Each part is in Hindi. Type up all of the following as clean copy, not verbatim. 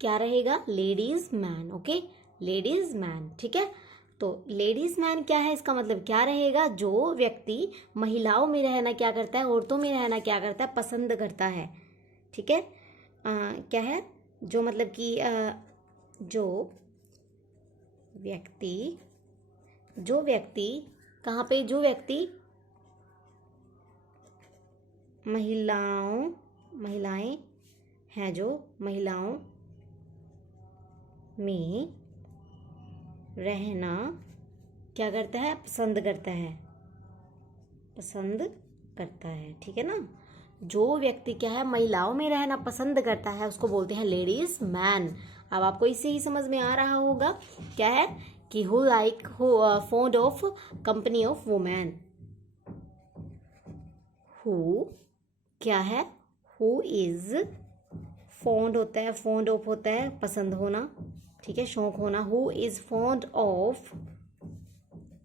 क्या रहेगा, ladies man. Okay, ladies man, ठीक है। तो लेडीज मैन क्या है, इसका मतलब क्या रहेगा, जो व्यक्ति महिलाओं में रहना क्या करता है, औरतों में रहना क्या करता है, पसंद करता है, ठीक है। क्या है, जो मतलब कि जो व्यक्ति कहाँ पे, जो व्यक्ति महिलाएं हैं, जो महिलाओं में रहना क्या करता है, पसंद करता है, ठीक है ना। जो व्यक्ति क्या है, महिलाओं में रहना पसंद करता है, उसको बोलते हैं लेडीज मैन। अब आपको इससे ही समझ में आ रहा होगा क्या है, कि who fond of company of women. Who क्या है, हु इज, फॉन्ड होता है, फॉन्ड ऑफ होता है पसंद होना, ठीक है, शौक होना। Who is fond of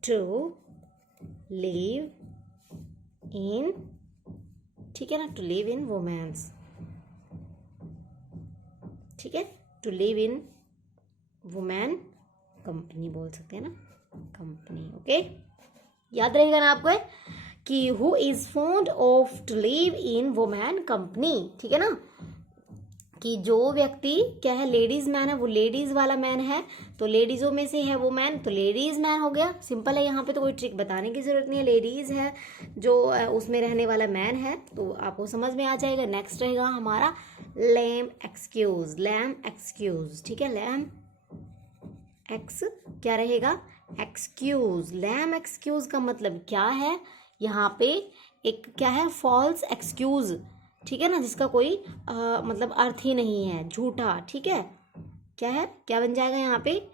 to live in, ठीक है ना, टू लिव इन वुमेन्स, ठीक है, to live in women company बोल सकते हैं ना, कंपनी। ओके, याद रहेगा ना आपको कि who is fond of to live in women company, ठीक है ना, कि जो व्यक्ति क्या है, लेडीज मैन है, वो लेडीज वाला मैन है, तो लेडीजों में से है वो मैन, तो लेडीज मैन हो गया। सिंपल है, यहाँ पे तो कोई ट्रिक बताने की जरूरत नहीं है, लेडीज है जो उसमें रहने वाला मैन है, तो आपको समझ में आ जाएगा। नेक्स्ट रहेगा हमारा लेम एक्सक्यूज, लैम एक्सक्यूज, ठीक है, लैम एक्स क्या रहेगा, एक्सक्यूज। लैम एक्सक्यूज का मतलब क्या है, यहाँ पे एक क्या है, फॉल्स एक्सक्यूज, ठीक है ना, जिसका कोई मतलब अर्थ ही नहीं है, झूठा, ठीक है। क्या है, क्या बन जाएगा यहाँ पे,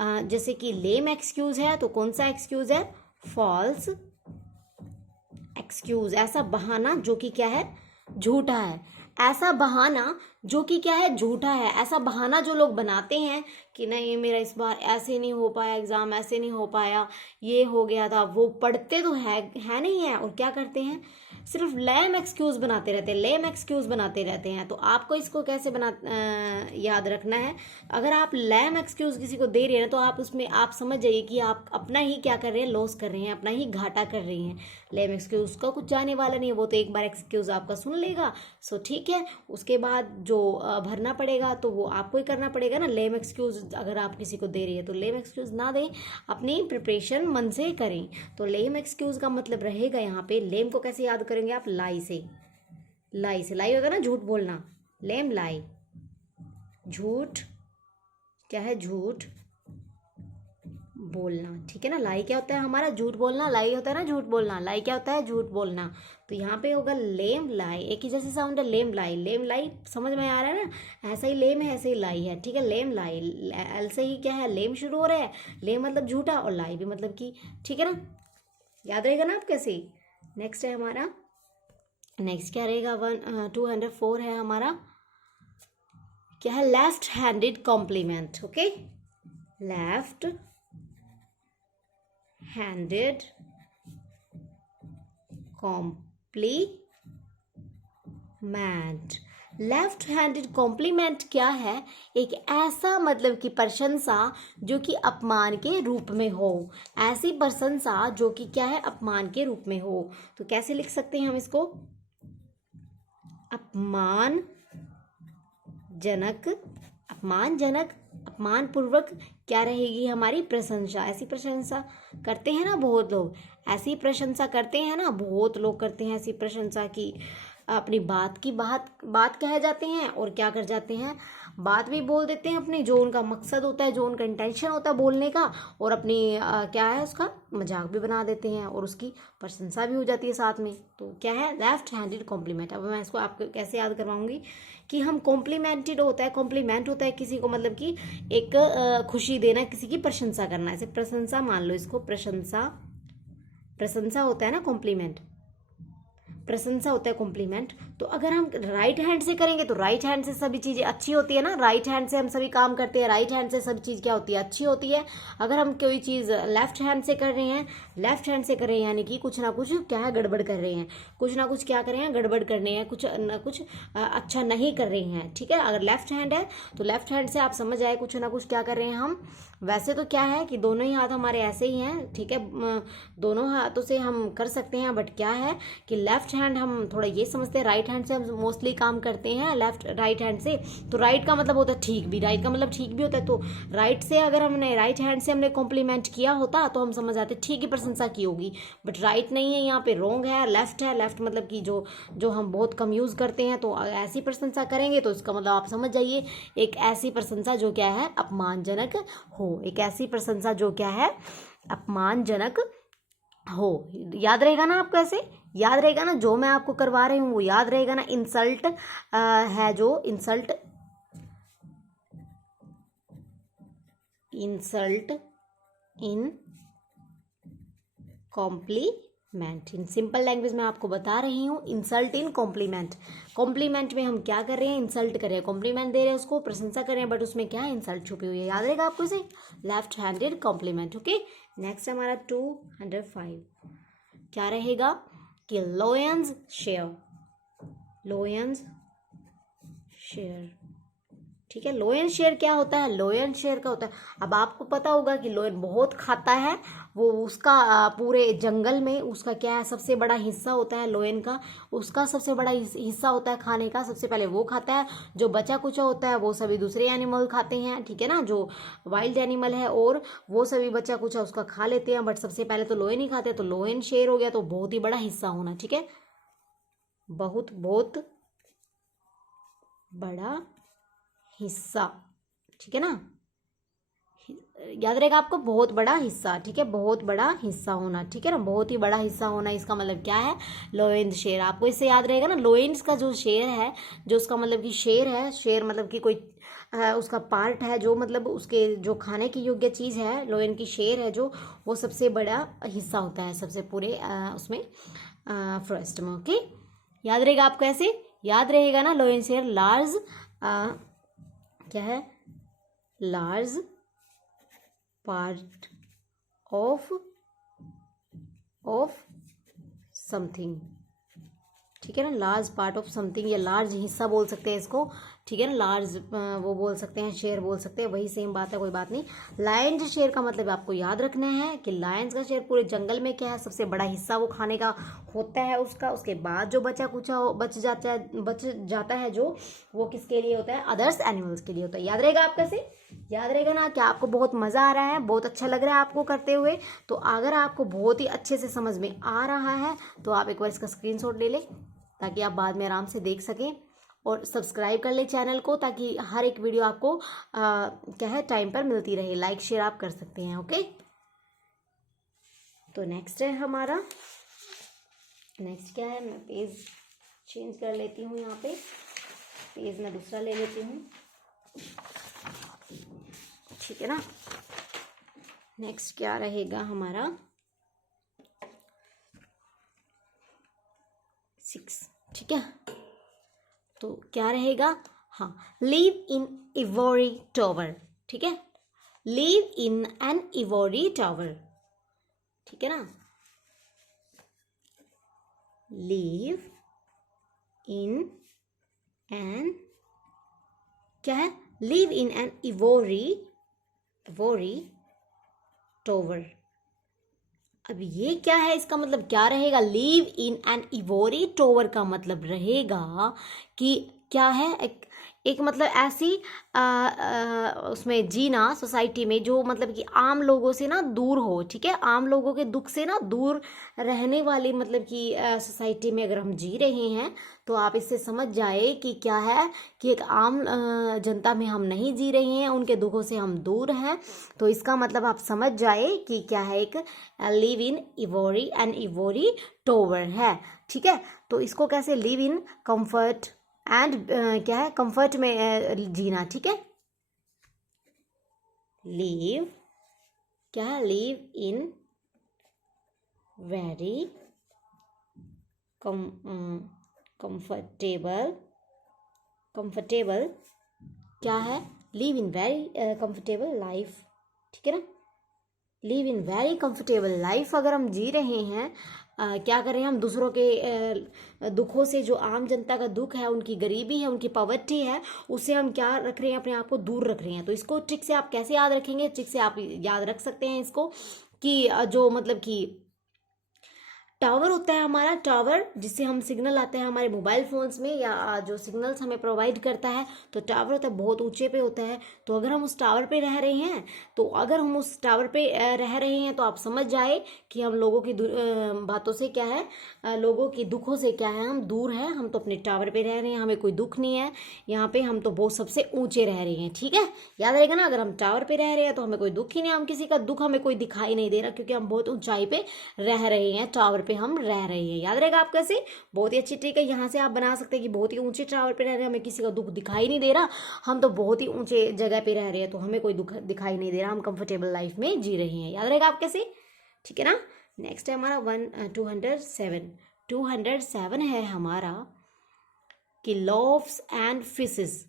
जैसे कि लेम एक्सक्यूज है, तो कौन सा एक्सक्यूज है, फॉल्स एक्सक्यूज, ऐसा बहाना जो कि क्या है, झूठा है। ऐसा बहाना जो कि क्या है, झूठा है। ऐसा बहाना जो लोग बनाते हैं कि नहीं मेरा इस बार ऐसे नहीं हो पाया, एग्जाम ऐसे नहीं हो पाया, ये हो गया था, वो पढ़ते तो है नहीं है, और क्या करते हैं, सिर्फ लेम एक्सक्यूज बनाते रहते हैं, लेम एक्सक्यूज बनाते रहते हैं। तो आपको इसको कैसे याद रखना है, अगर आप लेम एक्सक्यूज किसी को दे रहे हैं तो आप उसमें आप समझ जाइए कि आप अपना ही क्या कर रहे हैं, लॉस कर रहे हैं, अपना ही घाटा कर रहे हैं। लेम एक्सक्यूज का कुछ जाने वाला नहीं है, वो तो एक बार एक्सक्यूज आपका सुन लेगा, सो ठीक है, उसके बाद जो भरना पड़ेगा तो वो आपको ही करना पड़ेगा ना। लेम एक्सक्यूज अगर आप किसी को दे रही है तो लेम एक्सक्यूज ना दें, अपनी प्रिपरेशन मन से करें। तो लेम एक्सक्यूज का मतलब रहेगा यहाँ पे, लेम को कैसे याद करेंगे आप, लाई से, लाई होता है ना, झूठ बोलना, लेम लाई, झूठ क्या है, झूठ बोलना, ठीक है ना। लाई क्या होता है हमारा, झूठ बोलना, लाई होता है ना, झूठ बोलना, लाई क्या होता है, झूठ बोलना। तो यहाँ पे होगा लेम लाई, एक ही जैसे साउंड है, लेम लाई, लेम लाई समझ में आ रहा है ना, ऐसा ही लेम है ऐसे ही लाई है, ठीक है। लेम लाई, एल से ही क्या है, लेम शुरू हो रहा है, लेम मतलब झूठा, और लाई भी मतलब कि, ठीक है ना, याद रहेगा ना आप कैसे। नेक्स्ट है हमारा, नेक्स्ट क्या रहेगा, 204 है हमारा, क्या है, left handed compliment. Okay, left handed compliment. Left handed compliment क्या है, एक ऐसा मतलब कि प्रशंसा जो कि अपमान के रूप में हो, ऐसी प्रशंसा जो कि क्या है, अपमान के रूप में हो। तो कैसे लिख सकते हैं हम इसको, अपमानजनक अपमानपूर्वक क्या रहेगी हमारी प्रशंसा। ऐसी प्रशंसा करते हैं ना बहुत लोग, ऐसी प्रशंसा करते हैं ना, बहुत लोग करते हैं ऐसी प्रशंसा की, अपनी बात कह जाते हैं और क्या कर जाते हैं, बात भी बोल देते हैं अपनी, जो उनका मकसद होता है, जो उनका इंटेंशन होता है बोलने का, और अपनी क्या है, उसका मजाक भी बना देते हैं और उसकी प्रशंसा भी हो जाती है साथ में। तो क्या है, लेफ्ट हैंडेड कॉम्प्लीमेंट। अब मैं इसको आपको कैसे याद करवाऊंगी कि हम कॉम्प्लीमेंटेड होता है, कॉम्प्लीमेंट होता है किसी को मतलब कि एक खुशी देना, किसी की प्रशंसा करना, ऐसे प्रशंसा मान लो इसको, प्रशंसा होता है ना कॉम्प्लीमेंट, प्रशंसा होता है कॉम्प्लीमेंट। तो अगर हम राइट हैंड से करेंगे तो राइट हैंड से सभी चीज़ें अच्छी होती है ना, राइट हैंड से हम सभी काम करते हैं, राइट हैंड से सभी चीज़ क्या होती है, अच्छी होती है। अगर हम कोई चीज़ लेफ्ट हैंड से कर रहे हैं, लेफ्ट हैंड से कर रहे हैं यानी कि कुछ ना कुछ क्या है, गड़बड़ कर रहे हैं, कुछ ना कुछ क्या कर रहे हैं, गड़बड़ करने हैं, कुछ ना कुछ अच्छा नहीं कर रहे हैं, ठीक है। अगर लेफ्ट हैंड है तो लेफ्ट हैंड से आप समझ आए कुछ ना कुछ क्या कर रहे हैं हम। वैसे तो क्या है कि दोनों ही हाथ हमारे ऐसे ही हैं, ठीक है, दोनों हाथों से हम कर सकते हैं, बट क्या है कि लेफ्ट हैंड हम थोड़ा ये समझते हैं, राइट हैंड से हम मोस्टली काम करते हैं, लेफ्ट राइट हैंड से। तो राइट का मतलब होता है ठीक भी, राइट का मतलब ठीक भी होता है। तो राइट से अगर हमने राइट हैंड से हमने कॉम्प्लीमेंट किया होता तो हम समझ आते ठीक ही प्रशंसा की होगी, बट राइट नहीं है, यहाँ पे रॉन्ग है, लेफ्ट है। लेफ्ट मतलब कि जो जो हम बहुत कम यूज़ करते हैं, तो ऐसी प्रशंसा करेंगे तो इसका मतलब आप समझ जाइए, एक ऐसी प्रशंसा जो क्या है, अपमानजनक हो, एक ऐसी प्रशंसा जो क्या है, अपमानजनक हो। याद रहेगा ना आपको, ऐसे याद रहेगा ना, जो मैं आपको करवा रही हूँ वो याद रहेगा ना। इंसल्ट है जो insult, insult in compliment, in simple language में आपको बता रही हूँ, इंसल्ट इन कॉम्प्लीमेंट। कॉम्प्लीमेंट में हम क्या कर रहे हैं, इंसल्ट कर रहे हैं, कॉम्प्लीमेंट दे रहे हैं उसको, प्रशंसा कर रहे हैं, बट उसमें क्या है, इंसल्ट छुपी हुई है। याद रहेगा आपको इसे, left handed compliment. Okay, next हमारा 205 क्या रहेगा कि लोयंस शेयर, लोयंस शेयर, ठीक है। लोयन शेयर क्या होता है, लोयन शेयर का होता है, अब आपको पता होगा कि लोयन बहुत खाता है, वो उसका पूरे जंगल में उसका क्या है, सबसे बड़ा हिस्सा होता है लोयन का, उसका सबसे बड़ा हिस्सा होता है खाने का, सबसे पहले वो खाता है, जो बचा कुचा होता है वो सभी दूसरे एनिमल खाते हैं, ठीक है ना, जो वाइल्ड एनिमल है, और वो सभी बचा कुचा उसका खा लेते हैं, बट सबसे पहले तो लोयन ही खाते हैं। तो लोयन शेयर हो गया, तो बहुत ही बड़ा हिस्सा होना, ठीक है, बहुत बहुत बड़ा हिस्सा, ठीक है ना, याद रहेगा आपको, बहुत बड़ा हिस्सा, ठीक है, बहुत बड़ा हिस्सा होना, ठीक है ना, बहुत ही बड़ा हिस्सा होना, इसका मतलब क्या है, लोयंस शेर। आपको इससे याद रहेगा ना, लोयंस का जो शेर है, जो उसका मतलब कि शेर है, शेर मतलब कि कोई उसका पार्ट है, जो मतलब उसके जो खाने की योग्य चीज़ है, लोयन की शेर है जो, वो सबसे बड़ा हिस्सा होता है सबसे पूरे उसमें फॉरेस्ट में। ओके, याद रहेगा आपको, ऐसे याद रहेगा ना, लोयन शेर लार्ज क्या है, लार्ज पार्ट ऑफ समथिंग, ठीक है ना, लार्ज पार्ट ऑफ समथिंग, या लार्ज हिस्सा बोल सकते हैं इसको, ठीक है ना, लार्ज वो बोल सकते हैं, शेर बोल सकते हैं, वही सेम बात है, कोई बात नहीं। लायंस शेर का मतलब आपको याद रखना है कि लायंस का शेर पूरे जंगल में क्या है, सबसे बड़ा हिस्सा वो खाने का होता है उसका, उसके बाद जो बचा कुचा बच जाता है जो, वो किसके लिए होता है, अदर्स एनिमल्स के लिए होता है। याद रहेगा आपका से, याद रहेगा ना, क्या आपको बहुत मज़ा आ रहा है, बहुत अच्छा लग रहा है आपको करते हुए। तो अगर आपको बहुत ही अच्छे से समझ में आ रहा है तो आप एक बार इसका स्क्रीनशॉट ले लें, ताकि आप बाद में आराम से देख सकें, और सब्सक्राइब कर ले चैनल को, ताकि हर एक वीडियो आपको क्या है, टाइम पर मिलती रहे। लाइक शेयर आप कर सकते हैं। ओके, तो नेक्स्ट है हमारा, नेक्स्ट क्या है, मैं पेज चेंज कर लेती हूँ, यहाँ पे पेज मैं दूसरा ले लेती हूँ, ठीक है ना। नेक्स्ट क्या रहेगा हमारा 6, ठीक है, तो क्या रहेगा, हाँ, लिव इन इवोरी टावर, ठीक है, live in an ivory tower, ठीक है ना, लिव इन एन क्या है, live in an ivory tower. अब ये क्या है, इसका मतलब क्या रहेगा, live in an ivory tower का मतलब रहेगा कि क्या है, एक मतलब ऐसी उसमें जीना सोसाइटी में जो मतलब कि आम लोगों से ना दूर हो, ठीक है, आम लोगों के दुख से ना दूर रहने वाली मतलब कि सोसाइटी में अगर हम जी रहे हैं, तो आप इससे समझ जाए कि क्या है कि एक आम जनता में हम नहीं जी रहे हैं, उनके दुखों से हम दूर हैं। तो इसका मतलब आप समझ जाए कि क्या है, एक live in ivory and ivory tower है, ठीक है। तो इसको कैसे, लिव इन कंफर्ट एंड क्या है, कंफर्ट में जीना, ठीक है, लिव क्या है, live in very come comfortable, comfortable क्या है, live in very comfortable life, ठीक है ना। Live in very comfortable life अगर हम जी रहे हैं, क्या कर रहे हैं हम, दूसरों के दुखों से, जो आम जनता का दुख है, उनकी गरीबी है, उनकी पॉवर्टी है, उससे हम क्या रख रहे हैं, अपने आप को दूर रख रहे हैं। तो इसको ट्रिक से आप कैसे याद रखेंगे, ट्रिक से आप याद रख सकते हैं इसको कि जो मतलब कि टावर होता है हमारा, टावर जिससे हम सिग्नल आते हैं हमारे मोबाइल फोन्स में, या जो सिग्नल्स हमें प्रोवाइड करता है, तो टावर होता है बहुत ऊंचे पे होता है। तो अगर हम उस टावर पे रह रहे हैं, तो अगर हम उस टावर पे रह रहे हैं, तो आप समझ जाए कि हम लोगों की बातों से क्या है, लोगों की दुखों से क्या है, हम दूर हैं। हम तो अपने टावर पे रह रहे हैं, हमें कोई दुख नहीं है यहाँ पे, हम तो बहुत सबसे ऊंचे रह रहे हैं, ठीक है। याद रहेगा ना, अगर हम टावर पे रह रहे हैं तो हमें कोई दुख ही नहीं, हम किसी का दुख हमें कोई दिखाई नहीं दे रहा, क्योंकि हम बहुत ऊंचाई पे रह रहे हैं, टावर पे हम रह रहे हैं। याद रहेगा आपका से, बहुत ही अच्छी ट्रिक है। यहाँ से आप बना सकते हैं कि बहुत ही ऊंचे टावर पे रह रहे हैं, हमें किसी का दुख दिखाई नहीं दे रहा, हम तो बहुत ही ऊंचे जगह पे रह रहे हैं, तो हमें कोई दुख दिखाई नहीं दे रहा, हम कंफर्टेबल लाइफ में जी रहे हैं। याद रहेगा आपके से, ठीक है ना। नेक्स्ट है हमारा 207 है हमारा कि लॉव्स एंड फिशेस।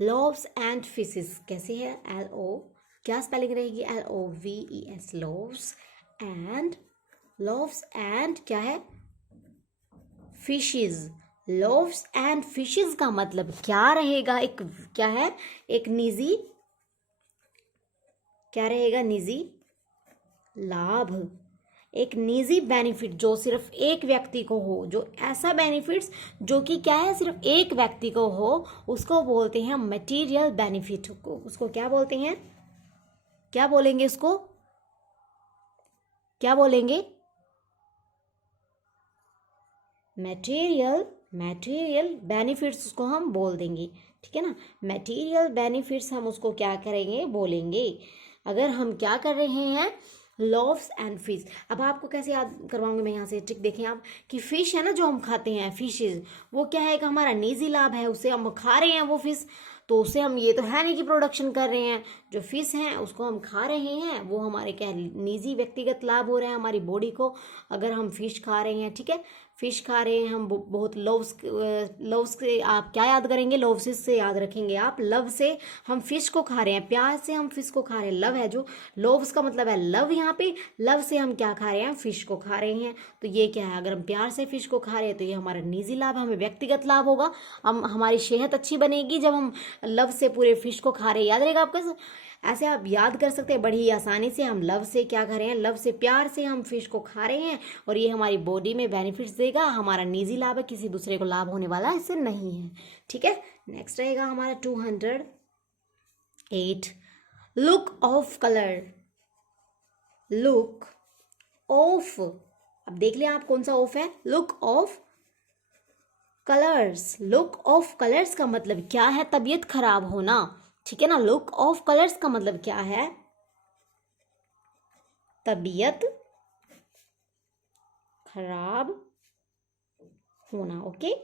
लॉव्स एंड फिशेस कैसे है, LO क्या स्पेलिंग रहेगी, LOVES, लॉव्स एंड, लॉव्स एंड क्या है, फिशेस। लॉव्स एंड फिशेस का मतलब क्या रहेगा, एक क्या है, एक निजी, क्या रहेगा, निजी लाभ, एक निजी बेनिफिट जो सिर्फ एक व्यक्ति को हो, जो ऐसा बेनिफिट्स जो कि क्या है, सिर्फ एक व्यक्ति को हो, उसको बोलते हैं मटेरियल बेनिफिट को। उसको क्या बोलते हैं, क्या बोलेंगे उसको, क्या बोलेंगे, मटेरियल बेनिफिट्स उसको हम बोल देंगे, ठीक है ना। मटेरियल बेनिफिट्स हम उसको क्या करेंगे, बोलेंगे। अगर हम क्या कर रहे हैं, लॉव्स एंड फिश। अब आपको कैसे याद करवाऊंगी मैं यहाँ से, ट्रिक देखें आप कि फिश है ना जो हम खाते हैं, फिशेज, वो क्या है, एक हमारा निजी लाभ है, उसे हम खा रहे हैं वो फिश, तो उससे हम ये तो है नहीं कि प्रोडक्शन कर रहे हैं, जो फिश हैं उसको हम खा रहे हैं, वो हमारे क्या निजी व्यक्तिगत लाभ हो रहा है हमारी बॉडी को, अगर हम फिश खा रहे हैं, ठीक है। फिश खा रहे हैं हम, बहुत लव्स, लव्स से आप क्या याद करेंगे, लव्स से याद रखेंगे आप, लव से हम फिश को खा रहे हैं, प्यार से हम फिश को खा रहे हैं, लव है जो, लव्स का मतलब है लव, यहाँ पे लव से हम क्या खा रहे हैं, फिश को खा रहे हैं। तो ये क्या है, अगर हम प्यार से फिश को खा रहे हैं तो ये हमारा निजी लाभ, हमें व्यक्तिगत लाभ होगा, हम हमारी सेहत अच्छी बनेगी जब हम लव से पूरे फिश को खा रहे हैं। याद रहेगा आपका, ऐसे आप याद कर सकते हैं बड़ी आसानी से, हम लव से क्या कर रहे हैं, लव से प्यार से हम फिश को खा रहे हैं, और ये हमारी बॉडी में बेनिफिट्स देगा, हमारा निजी लाभ है, किसी दूसरे को लाभ होने वाला इससे नहीं है, ठीक है। नेक्स्ट रहेगा हमारा 208, look of colour, look of, अब देख लिया आप कौन सा ऑफ है, look of colours. Look of colours का मतलब क्या है, तबीयत खराब होना, ठीक है ना। लुक ऑफ कलर्स का मतलब क्या है, तबीयत खराब होना, ओके,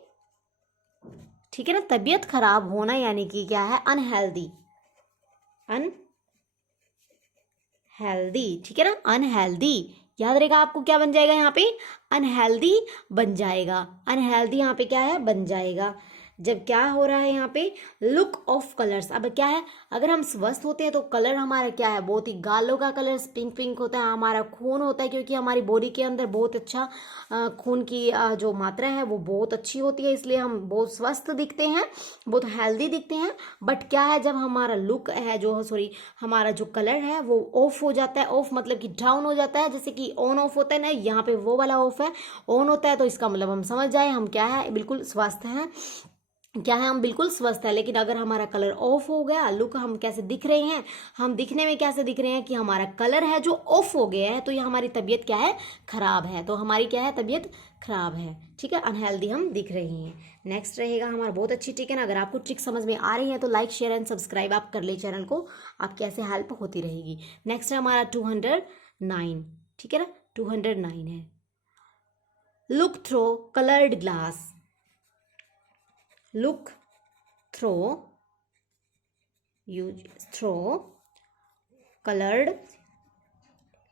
ठीक है ना। तबीयत खराब होना यानी कि क्या है, अनहेल्दी, अनहेल्दी, ठीक है ना, अनहेल्दी। याद रहेगा आपको क्या बन जाएगा यहाँ पे, अनहेल्दी बन जाएगा, अनहेल्दी यहाँ पे क्या है, बन जाएगा। जब क्या हो रहा है यहाँ पे, लुक ऑफ कलर्स, अब क्या है, अगर हम स्वस्थ होते हैं तो कलर हमारा क्या है, बहुत ही गालों का कलर पिंक पिंक होता है, हमारा खून होता है, क्योंकि हमारी बॉडी के अंदर बहुत अच्छा खून की जो मात्रा है वो बहुत अच्छी होती है, इसलिए हम बहुत स्वस्थ दिखते हैं, बहुत हेल्दी दिखते हैं। बट क्या है, जब हमारा लुक है जो, सॉरी, हमारा जो कलर है वो ऑफ हो जाता है, ऑफ मतलब कि डाउन हो जाता है, जैसे कि ऑन ऑफ होता है ना, यहाँ पे वो वाला ऑफ है, ऑन होता है, तो इसका मतलब हम समझ जाए हम क्या है, बिल्कुल स्वस्थ हैं, क्या है, हम बिल्कुल स्वस्थ है। लेकिन अगर हमारा कलर ऑफ हो गया, लुक हम कैसे दिख रहे हैं, हम दिखने में कैसे दिख रहे हैं कि हमारा कलर है जो ऑफ हो गया है, तो ये हमारी तबीयत क्या है, खराब है, तो हमारी क्या है, तबीयत खराब है, ठीक है, अनहेल्दी हम दिख रहे हैं। नेक्स्ट रहेगा हमारा, बहुत अच्छी ट्रिक है ना, अगर आपको ट्रिक समझ में आ रही है तो लाइक शेयर एंड सब्सक्राइब आप कर ले चैनल को, आपकी ऐसे हेल्प होती रहेगी। नेक्स्ट है हमारा 209, ठीक है ना, 209 है, look through coloured glass, look through, use through colored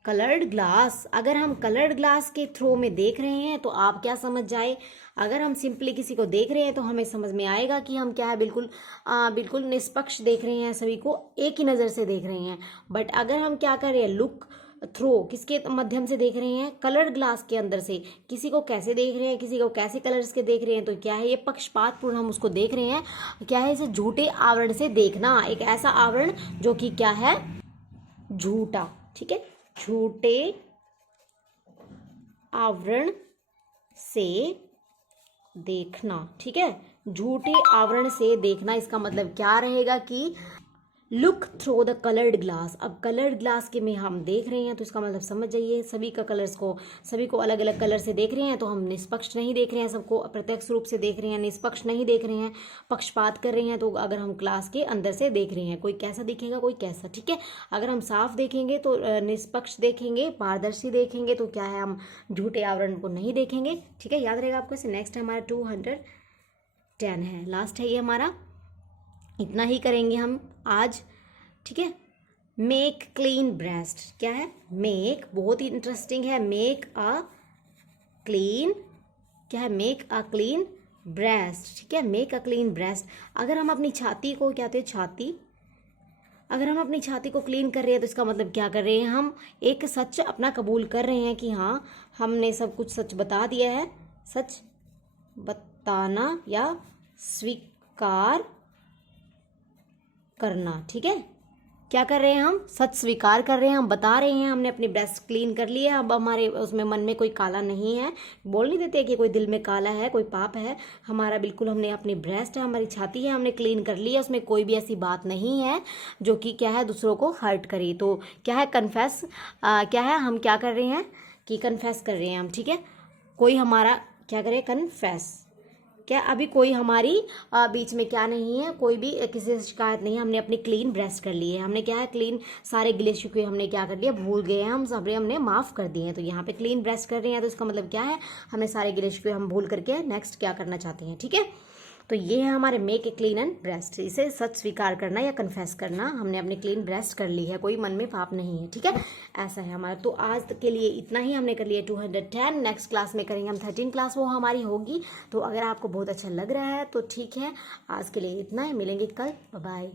coloured glass, अगर हम कलर्ड ग्लास के थ्रू में देख रहे हैं तो आप क्या समझ जाए, अगर हम सिंपली किसी को देख रहे हैं तो हमें समझ में आएगा कि हम क्या है, बिल्कुल निष्पक्ष देख रहे हैं, सभी को एक ही नज़र से देख रहे हैं। बट अगर हम क्या कर रहे हैं, लुक थ्रू, किसके माध्यम से देख रहे हैं, कलर्ड ग्लास के अंदर से, किसी को कैसे देख रहे हैं, किसी को कैसे कलर्स के देख रहे हैं, तो क्या है, ये पक्षपातपूर्ण हम उसको देख रहे हैं। क्या है, इसे झूठे आवरण से देखना, एक ऐसा आवरण जो कि क्या है, झूठा। ठीक है, झूठे आवरण से देखना। ठीक है, झूठे आवरण से देखना, इसका मतलब क्या रहेगा कि look through the coloured glass. अब कलर्ड ग्लास के में हम देख रहे हैं तो इसका मतलब समझ जाइए, सभी को अलग अलग कलर से देख रहे हैं, तो हम निष्पक्ष नहीं देख रहे हैं, सबको प्रत्यक्ष रूप से देख रहे हैं, निष्पक्ष नहीं देख रहे हैं, पक्षपात कर रहे हैं। तो अगर हम क्लास के अंदर से देख रहे हैं, कोई कैसा दिखेगा, कोई कैसा। ठीक है, अगर हम साफ देखेंगे तो निष्पक्ष देखेंगे, पारदर्शी देखेंगे, तो क्या है, हम झूठे आवरण को नहीं देखेंगे। ठीक है, याद रहेगा आपको। इसे नेक्स्ट हमारा 210 है, लास्ट है ये हमारा, इतना ही करेंगे हम आज। ठीक है, मेक क्लीन ब्रेस्ट, क्या है, मेक, बहुत ही इंटरेस्टिंग है, मेक अ क्लीन, क्या है, मेक अ क्लीन ब्रेस्ट। ठीक है, मेक अ क्लीन ब्रेस्ट। अगर हम अपनी छाती को, क्या कहते हैं, छाती, अगर हम अपनी छाती को क्लीन कर रहे हैं तो इसका मतलब क्या कर रहे हैं, हम एक सच अपना कबूल कर रहे हैं कि हाँ, हमने सब कुछ सच बता दिया है। सच बताना या स्वीकार करना। ठीक है, क्या कर रहे हैं, हम सच स्वीकार कर रहे हैं, हम बता रहे हैं हमने अपनी ब्रेस्ट क्लीन कर ली है, अब हमारे उसमें मन में कोई काला नहीं है, बोल नहीं देते कि कोई दिल में काला है, कोई पाप है हमारा, बिल्कुल हमने अपनी ब्रेस्ट है, हमारी छाती है, हमने क्लीन कर ली है, उसमें कोई भी ऐसी बात नहीं है जो कि क्या है, दूसरों को हर्ट करे। तो क्या है, कन्फेस, क्या है, हम क्या कर रहे हैं कि कन्फेस कर रहे हैं हम। ठीक है, कोई हमारा क्या करे, कन्फेस, क्या अभी कोई हमारी बीच में क्या नहीं है, कोई भी किसी से शिकायत नहीं है, हमने अपनी क्लीन ब्रेस्ट कर ली है, हमने क्या है, क्लीन, सारे गिले शिकवे हमने क्या कर लिया, भूल गए हैं, हम सारे हमने माफ़ कर दिए हैं। तो यहाँ पे क्लीन ब्रेस्ट कर रहे हैं तो इसका मतलब क्या है, हमने सारे गिले शिकवे हम भूल करके नेक्स्ट क्या करना चाहते हैं। ठीक है, तो ये है हमारे make a clean and breast, इसे सच स्वीकार करना या कन्फेस करना, हमने अपनी क्लीन ब्रेस्ट कर ली है, कोई मन में पाप नहीं है। ठीक है, ऐसा है हमारा। तो आज के लिए इतना ही हमने कर लिया 210, नेक्स्ट क्लास में करेंगे हम 13 क्लास, वो हमारी होगी। तो अगर आपको बहुत अच्छा लग रहा है तो ठीक है, आज के लिए इतना ही, मिलेंगे कल, बाय।